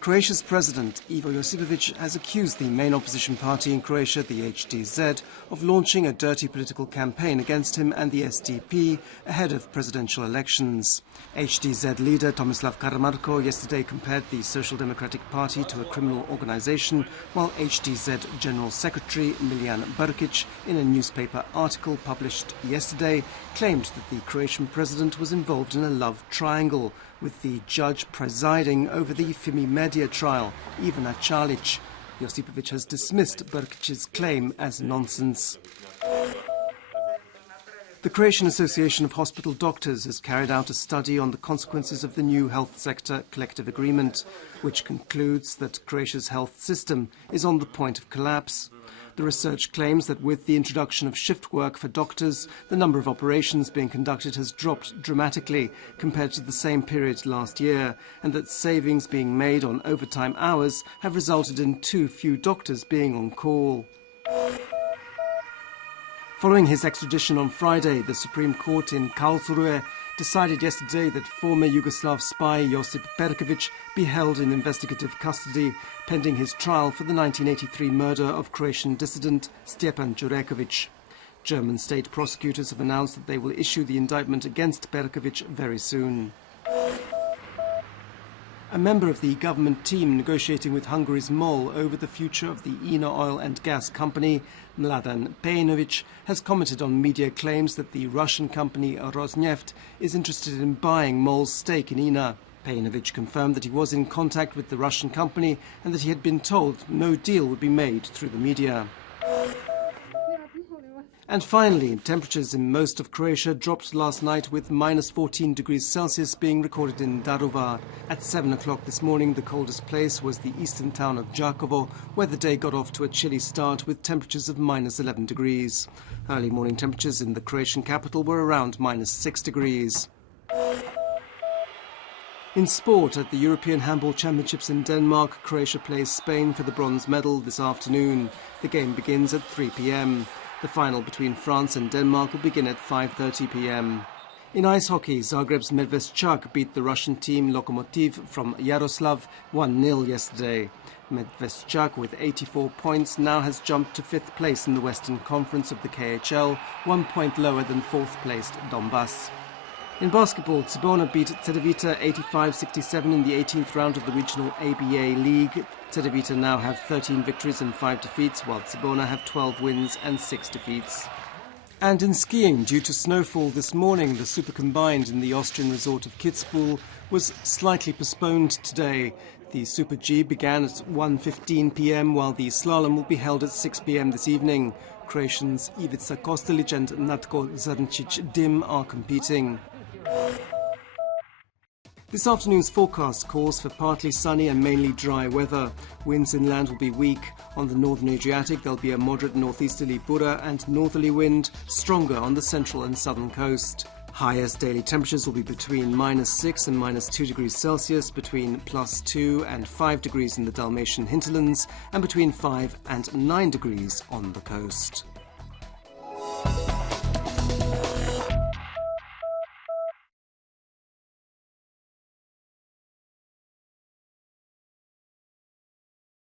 Croatia's president, Ivo Josipovic, has accused the main opposition party in Croatia, the HDZ, of launching a dirty political campaign against him and the SDP ahead of presidential elections. HDZ leader Tomislav Karamarko yesterday compared the Social Democratic Party to a criminal organization, while HDZ General Secretary Milijan Brkić, in a newspaper article published yesterday, claimed that the Croatian president was involved in a love triangle, with the judge presiding over the Fimi Media trial, Ivana Čalić. Josipovic has dismissed Brkić's claim as nonsense. The Croatian Association of Hospital Doctors has carried out a study on the consequences of the new health sector collective agreement, which concludes that Croatia's health system is on the point of collapse. The research claims that with the introduction of shift work for doctors, the number of operations being conducted has dropped dramatically compared to the same period last year, and that savings being made on overtime hours have resulted in too few doctors being on call. Following his extradition on Friday, the Supreme Court in Karlsruhe decided yesterday that former Yugoslav spy Josip Perković be held in investigative custody pending his trial for the 1983 murder of Croatian dissident Stjepan Jureković. German state prosecutors have announced that they will issue the indictment against Perković very soon. A member of the government team negotiating with Hungary's MOL over the future of the INA oil and gas company, Mladen Pejnović, has commented on media claims that the Russian company Rosneft is interested in buying MOL's stake in INA. Pejnović confirmed that he was in contact with the Russian company and that he had been told no deal would be made through the media. And finally, temperatures in most of Croatia dropped last night, with minus 14 degrees Celsius being recorded in Daruvar. At 7 o'clock this morning, the coldest place was the eastern town of Đakovo, where the day got off to a chilly start with temperatures of minus 11 degrees. Early morning temperatures in the Croatian capital were around minus 6 degrees. In sport, at the European Handball Championships in Denmark, Croatia plays Spain for the bronze medal this afternoon. The game begins at 3 p.m. The final between France and Denmark will begin at 5:30 p.m. In ice hockey, Zagreb's Medveščak beat the Russian team Lokomotiv from Yaroslav 1-0 yesterday. Medveščak, with 84 points, now has jumped to 5th place in the Western Conference of the KHL, 1 point lower than 4th-placed Donbass. In basketball, Cibona beat Cedevita 85-67 in the 18th round of the regional ABA League. Cedevita now have 13 victories and 5 defeats, while Cibona have 12 wins and 6 defeats. And in skiing, due to snowfall this morning, the Super Combined in the Austrian resort of Kitzbühel was slightly postponed today. The Super G began at 1:15 p.m, while the slalom will be held at 6 p.m. this evening. Croatians Ivica Kostelić and Natko Zrnčić-Dim are competing. This afternoon's forecast calls for partly sunny and mainly dry weather. Winds inland will be weak. On the northern Adriatic, there'll be a moderate northeasterly Bura and northerly wind, stronger on the central and southern coast. Highest daily temperatures will be between minus 6 and minus 2 degrees Celsius, between plus 2 and 5 degrees in the Dalmatian hinterlands, and between 5 and 9 degrees on the coast.